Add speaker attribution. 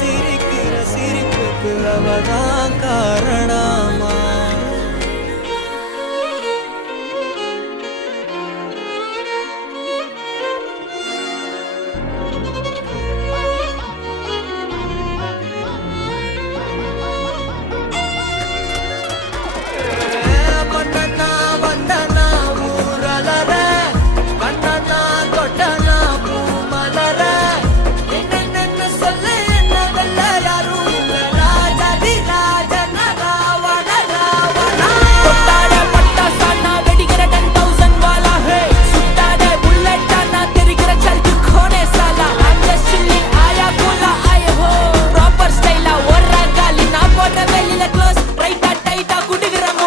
Speaker 1: siri kira siri kira